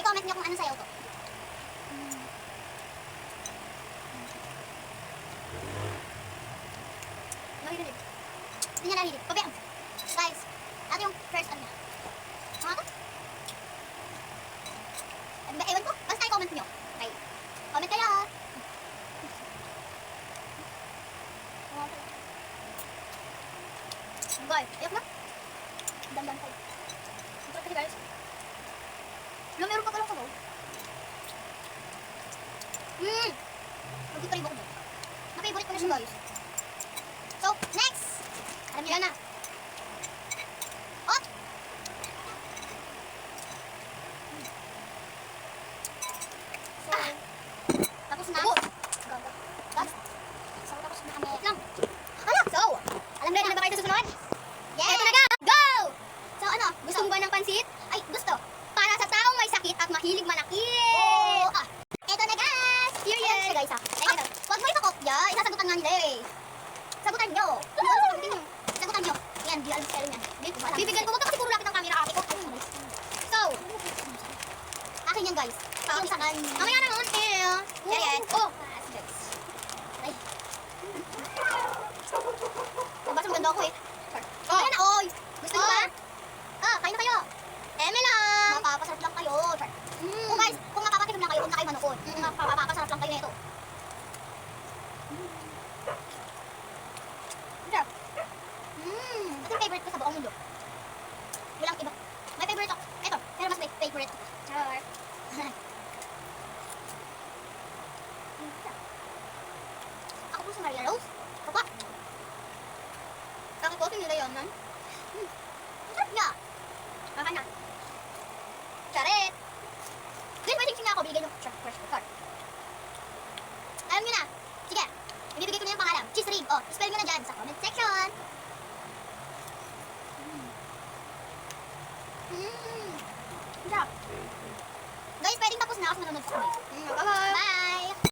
I-comment nyo kung anong sayaw to. Nahihilid. Hindi niya nahihilid. Pabayaan. Guys, ito yung first ano niya. Mga to? Ewan ko. Basta i-comment nyo. Okay. Comment kayo. Guys, ayok na. Dandan tayo. Ito kasi guys. Meron pa palang sabaw. Mag-ipa rin ako doon. Na-favorite ko na siya guys. So, next! Alam niyo na. Hop! So, tapos na. Gaga. Gaga. So, tapos na kami. Lang. Ano? So, alam na ba kayo sa susunod? Yeah! Ito na ga! Go! So, ano? Gusto mo ba ng pansit? Ay, gusto. Para sa taong may sakit at mahilig manakit. Oh, ito na guys! Serious! Ito guys ha. Huwag mo ipakopya. Isasagutan nga nila eh. Sagutan nyo. Sagutan nyo. Yan, di alam si Karen yan. Bibigyan ko. Huwag kasi puro lapit ng camera ate ko. So, akin yan guys. Yung sa kanya. Mamaya na nun. Serious. Oh! Ay. Nabasa maganda ako eh. Oh, yan na oy. Gusto nyo ba? Kain na kayo. Eme lang. Mapapasarap lang kayo. Kung guys, kung mapapatikim lang kayo, huwag na kayo manood. Mapapasarap lang kayo nito. Ito yung favorite ko sa buong mundo. Walang iba. May favorite ako. Ito, pero mas may favorite. Char. Ako po si Maria Rose. Papa. Ako po si Nila Yonan. Sarap nga. Baka na. Charet. Then, may sing-sing nga ako. Bigay nyo. Fresh card. Alam nyo na. Sige. Ibibigay ko na yung pangalan. Cheese ring. Oh, spell nyo na dyan sa comment section. Sarap. Guys, pwedeng tapos na ako nanonood sa kamay. Bye!